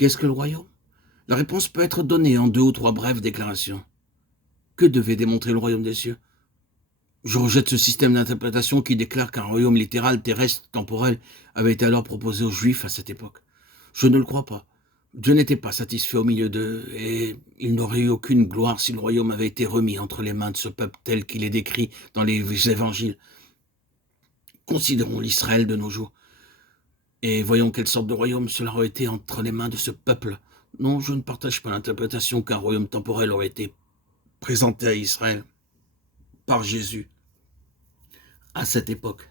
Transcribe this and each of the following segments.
Qu'est-ce que le royaume? La réponse peut être donnée en 2 ou 3 brèves déclarations. Que devait démontrer le royaume des cieux? Je rejette ce système d'interprétation qui déclare qu'un royaume littéral, terrestre, temporel, avait été alors proposé aux Juifs à cette époque. Je ne le crois pas. Dieu n'était pas satisfait au milieu d'eux, et il n'aurait eu aucune gloire si le royaume avait été remis entre les mains de ce peuple tel qu'il est décrit dans les évangiles. Considérons l'Israël de nos jours, et voyons quelle sorte de royaume cela aurait été entre les mains de ce peuple. Non, je ne partage pas l'interprétation qu'un royaume temporel aurait été présenté à Israël par Jésus à cette époque.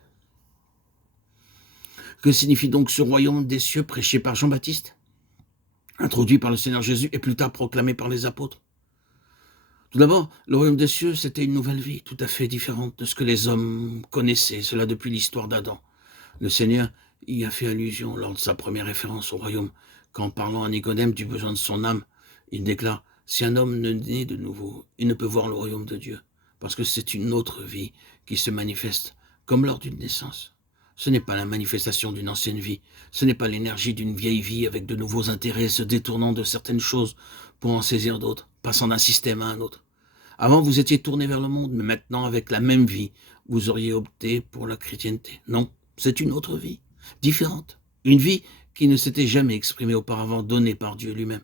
Que signifie donc ce royaume des cieux prêché par Jean-Baptiste, introduit par le Seigneur Jésus et plus tard proclamé par les apôtres? Tout d'abord, le royaume des cieux, c'était une nouvelle vie, tout à fait différente de ce que les hommes connaissaient, cela depuis l'histoire d'Adam. Le Seigneur y a fait allusion lors de sa première référence au royaume, quand parlant à Nicodème du besoin de son âme, il déclare « Si un homme ne naît de nouveau, il ne peut voir le royaume de Dieu, parce que c'est une autre vie qui se manifeste, comme lors d'une naissance. Ce n'est pas la manifestation d'une ancienne vie, ce n'est pas l'énergie d'une vieille vie avec de nouveaux intérêts se détournant de certaines choses pour en saisir d'autres, passant d'un système à un autre. Avant, vous étiez tourné vers le monde, mais maintenant, avec la même vie, vous auriez opté pour la chrétienté. Non, c'est une autre vie, différente. Une vie qui ne s'était jamais exprimée auparavant, donnée par Dieu lui-même.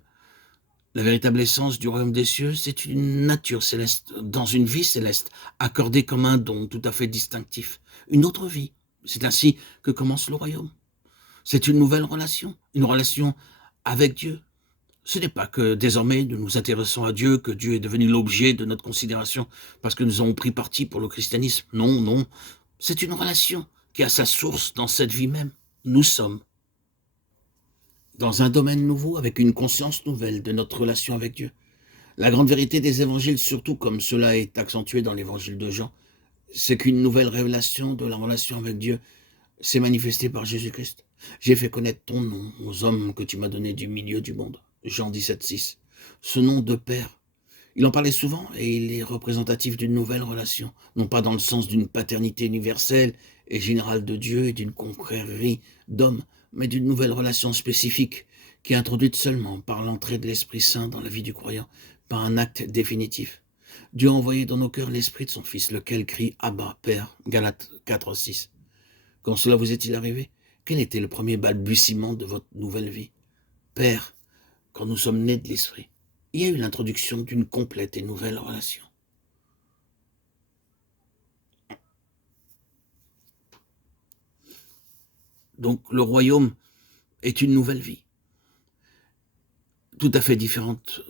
La véritable essence du royaume des cieux, c'est une nature céleste, dans une vie céleste, accordée comme un don tout à fait distinctif. Une autre vie. C'est ainsi que commence le royaume. C'est une relation avec Dieu. Ce n'est pas que désormais nous nous intéressons à Dieu, que Dieu est devenu l'objet de notre considération parce que nous avons pris parti pour le christianisme. Non, non. C'est une relation qui a sa source dans cette vie même. Nous sommes dans un domaine nouveau avec une conscience nouvelle de notre relation avec Dieu. La grande vérité des évangiles, surtout comme cela est accentué dans l'évangile de Jean, c'est qu'une nouvelle révélation de la relation avec Dieu s'est manifestée par Jésus-Christ. J'ai fait connaître ton nom aux hommes que tu m'as donnés du milieu du monde. Jean 17,6. Ce nom de Père, il en parlait souvent et il est représentatif d'une nouvelle relation, non pas dans le sens d'une paternité universelle et générale de Dieu et d'une confrérie d'hommes, mais d'une nouvelle relation spécifique qui est introduite seulement par l'entrée de l'Esprit Saint dans la vie du croyant, par un acte définitif. Dieu a envoyé dans nos cœurs l'Esprit de son Fils, lequel crie « Abba, Père » Galates 4,6. Quand cela vous est-il arrivé? Quel était le premier balbutiement de votre nouvelle vie? Père, quand nous sommes nés de l'Esprit, il y a eu l'introduction d'une complète et nouvelle relation. Donc le royaume est une nouvelle vie, tout à fait différente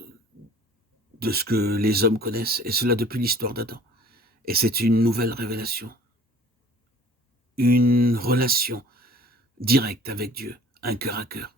de ce que les hommes connaissent, et cela depuis l'histoire d'Adam. Et c'est une nouvelle révélation, une relation directe avec Dieu, un cœur à cœur.